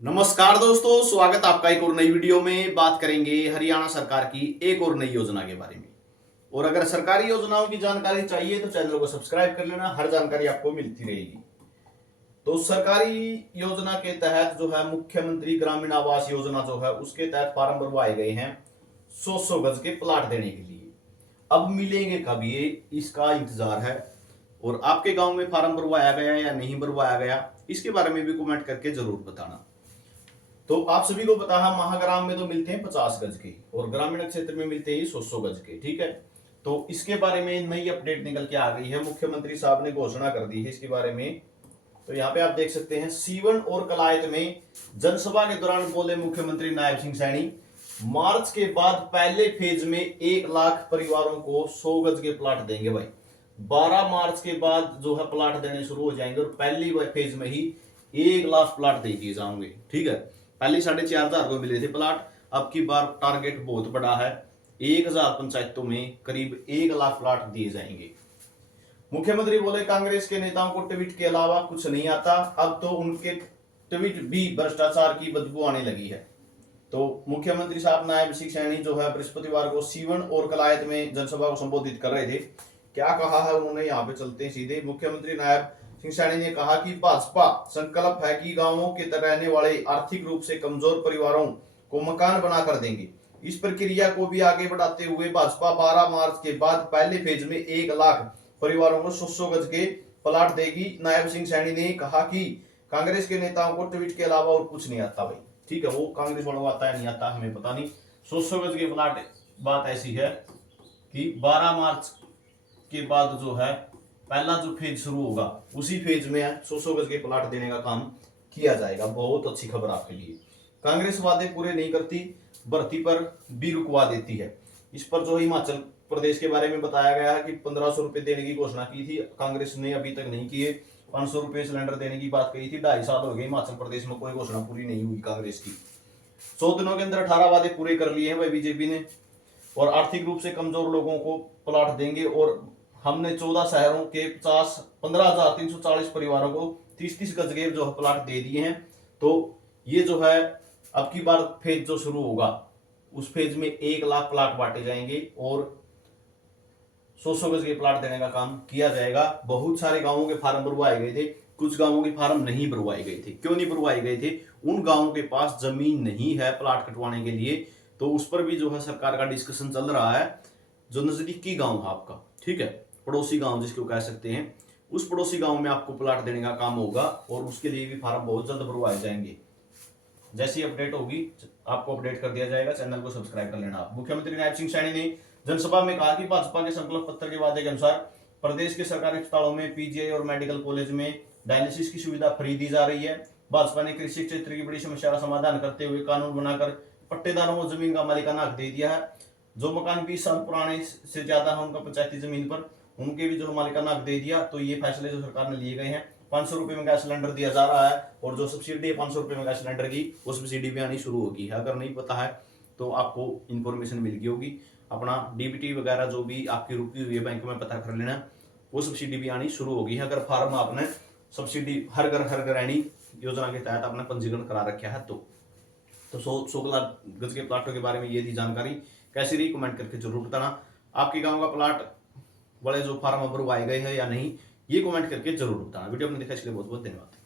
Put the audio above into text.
नमस्कार दोस्तों, स्वागत आपका एक और नई वीडियो में। बात करेंगे हरियाणा सरकार की एक और नई योजना के बारे में। और अगर सरकारी योजनाओं की जानकारी चाहिए तो चैनल को सब्सक्राइब कर लेना, हर जानकारी आपको मिलती रहेगी। तो सरकारी योजना के तहत जो है मुख्यमंत्री ग्रामीण आवास योजना जो है उसके तहत फार्म भरवाए गए हैं 100 गज के प्लाट देने के लिए। अब मिलेंगे कब ये, इसका इंतजार है। और आपके गांव में फार्म भरवाया गया या नहीं भरवाया गया, इसके बारे में भी कमेंट करके जरूर बताना। तो आप सभी को पता है महाग्राम में तो मिलते हैं 50 गज के और ग्रामीण क्षेत्र में मिलते हैं 100 गज के। ठीक है, तो इसके बारे में नई अपडेट निकल के आ गई है। मुख्यमंत्री साहब ने घोषणा कर दी है इसके बारे में। तो यहाँ पे आप देख सकते हैं सीवन और कलायत में जनसभा के दौरान बोले मुख्यमंत्री नायब सिंह सैनी, मार्च के बाद पहले फेज में 1 लाख परिवारों को 100 गज के प्लाट देंगे। भाई 12 मार्च के बाद जो है प्लाट देने शुरू हो जाएंगे और पहली फेज में ही 1 लाख प्लाट दे दिए जाएंगे। ठीक है, पहले 4,500 को मिले थे प्लाट, अब की बार टारगेट बहुत बड़ा है। 1,000 पंचायतों में करीब 1 लाख प्लाट दिए जाएंगे। मुख्यमंत्री बोले कांग्रेस के नेताओं को ट्वीट के अलावा कुछ नहीं आता, अब तो उनके ट्वीट भी भ्रष्टाचार की बदबू आने लगी है। तो मुख्यमंत्री साहब नायब सिंह सैनी जो है बृहस्पतिवार को सीवन और कलायत में जनसभा को संबोधित कर रहे थे। क्या कहा है उन्होंने, यहाँ पे चलते हैं सीधे। मुख्यमंत्री नायब सिंह सैनी ने कहा कि भाजपा संकल्प है कि गांवों के रहने वाले आर्थिक रूप से कमजोर परिवारों को मकान बनाकर देंगे। इस प्रक्रिया को भी आगे बढ़ाते हुए भाजपा 12 मार्च के बाद पहले फेज में 1 लाख परिवारों को 100 गज के प्लाट देगी। नायब सिंह सैनी ने कहा कि कांग्रेस के नेताओं को ट्वीट के अलावा और कुछ नहीं आता। भाई ठीक है, वो कांग्रेस वालों को आता है नहीं आता हमें पता नहीं। 100 गज के प्लाट, बात ऐसी है कि 12 मार्च के बाद जो है पहला जो फेज शुरू होगा उसी फेज में 100 गज के प्लाट देने का काम किया जाएगा। बहुत अच्छी खबर आपके लिए। कांग्रेस वादे पूरे नहीं करती, भर्ती पर भी रुकवा देती है। इस पर जो हिमाचल प्रदेश के बारे में बताया गया है कि 1,500 रुपए देने की घोषणा की थी, कांग्रेस ने अभी तक नहीं किए। 500 रुपए सिलेंडर देने की बात कही थी, 2.5 साल हो गए हिमाचल प्रदेश में कोई घोषणा पूरी नहीं हुई कांग्रेस की। 100 दिनों के अंदर 18 वादे पूरे कर लिए हैं भाई बीजेपी ने। और आर्थिक रूप से कमजोर लोगों को प्लाट देंगे। और हमने 14 शहरों के 15,340 परिवारों को 30-30 गज के जो प्लाट दे दिए हैं। तो ये जो है अब की बार फेज जो शुरू होगा उस फेज में 1 लाख प्लाट बांटे जाएंगे और 100 गज के प्लाट देने का काम किया जाएगा। बहुत सारे गांवों के फार्म भरवाए गए थे, कुछ गांवों के फार्म नहीं भरवाए गए थे। क्यों नहीं भरवाए गए थे? उन गांवों के पास जमीन नहीं है प्लाट कटवाने के लिए। तो उस पर भी जो है सरकार का डिस्कशन चल रहा है। जो नजदीकी गांव है आपका, ठीक है, पड़ोसी गांव जिसको कह सकते हैं, उस पड़ोसी गांव में आपको प्लाट देने का काम होगा और उसके लिए भी फार्म बहुत जल्द भरवाए जाएंगे। जैसी अपडेट होगी आपको अपडेट कर दिया जाएगा, चैनल को सब्सक्राइब कर लेना। मुख्यमंत्री नायब सिंह सैनी ने जनसभा में कहा कि भाजपा के संकल्प पत्र के वादे के अनुसार प्रदेश के सरकारी अस्पतालों में पीजीआई और मेडिकल कॉलेज में डायलिसिस की सुविधा फ्री दी जा रही है। भाजपा ने कृषि क्षेत्र की बड़ी समस्या का समाधान करते हुए कानून बनाकर पट्टेदारों को जमीन का मालिकाना हक दे दिया है। जो मकान 20 साल पुराने से ज्यादा है उनका पंचायती जमीन पर उनके भी जो मालिकाना हक दे दिया। तो ये फैसले जो सरकार ने लिए गए हैं। 500 रुपए में गैस सिलेंडर दिया जा रहा है और जो सब्सिडी है 500 रुपए में गैस सिलेंडर की, वो सब्सिडी भी आनी शुरू होगी। अगर नहीं पता है तो आपको इन्फॉर्मेशन मिल गई होगी। अपना डीबीटी वगैरह जो भी आपकी रुकी हुई है बैंक में पता कर लेना, वो सब्सिडी भी आनी शुरू होगी। अगर फार्म आपने सब्सिडी हर घर हर गृहिणी योजना के तहत आपने पंजीकरण करा रखा है तो 100 गज के प्लाटों के बारे में ये थी जानकारी। कैसी रही कमेंट करके जरूर बताना। आपके गांव का प्लाट वाले जो फार्म भरवाए गए हैं या नहीं, ये कमेंट करके जरूर बताना। वीडियो आपने देखा इसलिए बहुत बहुत धन्यवाद।